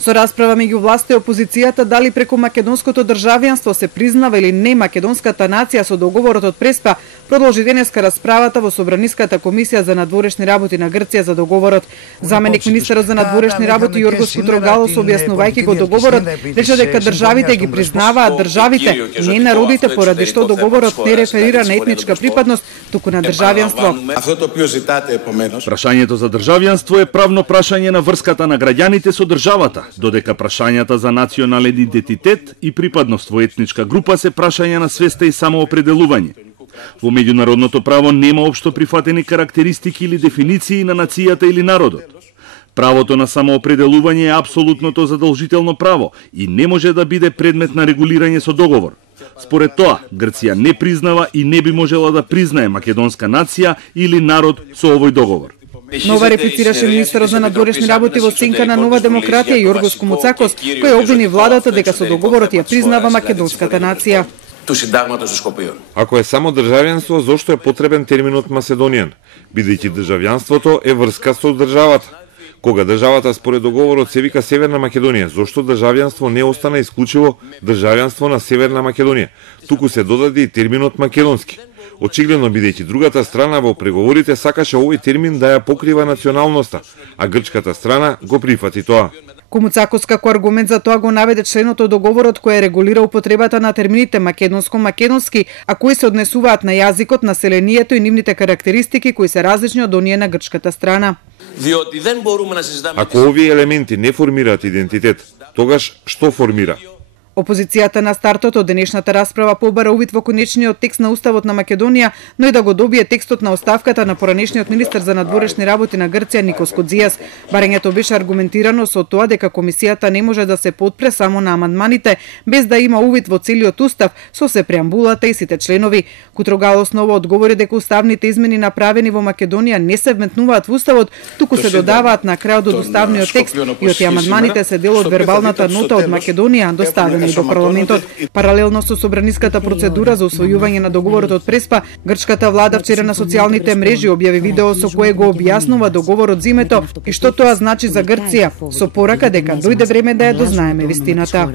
Со расправа меѓу власта и опозицијата дали преку македонското државјанство се признава или не македонската нација со договорот од Преспа, продолжи денеска расправата во Собраниската комисија за надворешни работи на Грција за договорот. Заменик министерот за надворешни работи Јоргос Кутрогалос, објаснувајќи го договорот, рече дека државите ги признаваат државите, не народите, поради што договорот не реферира на етничка припадност, туку на државјанство. Прашањето за државјанство е правно прашање на врската на граѓаните со државата, додека прашањата за национален идентитет и припадност во етничка група се прашања на свеста и самоопределување. Во меѓународното право нема општо прифатени карактеристики или дефиниции на нацијата или народот. Правото на самоопределување е апсолутното задолжително право и не може да биде предмет на регулирање со договор. Според тоа, Грција не признава и не би можела да признае македонска нација или народ со овој договор. Нова реплицираше министерот за надворешни работи во сенка на Нова демократија Јоргос Комуцакос, кој обвини владата дека со договорот ја признава македонската нација. Ако е само државјанство, зошто е потребен терминот Македонијан, бидејќи државјанството е врска со државата? Кога државата според договорот се вика Северна Македонија, зошто државјанство не остана исклучиво државјанство на Северна Македонија, туку се додаде и терминот македонски? Очигледно бидејќи другата страна во преговорите сакаше овој термин да ја покрива националноста, а грчката страна го прифати тоа. Комуцакос како аргумент за тоа го наведе членот од договорот кој регулира употребата на термините македонско-македонски, а кои се однесуваат на јазикот, населението и нивните карактеристики кои се различни од оние на грчката страна. Ако овие елементи не формираат идентитет, тогаш што формира? Опозицијата на стартот од денешната расправа побара увид во конечниот текст на Уставот на Македонија, но и да го добие текстот на оставката на поранешниот министер за надворешни работи на Грција Никос Кодзијас. Барањето беше аргументирано со тоа дека комисијата не може да се потпре само на амандманите, без да има увид во целиот устав, со се преамбулата и сите членови. Кутрогалос ново одговори дека уставните измени направени во Македонија не се вметнуваат во Уставот, туку се додаваат на крајот од уставниот текст и од амандманите се дел од вербалната нота од Македонија доставена до парламентот. Паралелно со собраниската процедура за усвојување на договорот од Преспа, грчката влада вчера на социјалните мрежи објави видео со кое го објаснува договорот за името и што тоа значи за Грција, со порака дека дојде време да ја дознаеме вистината.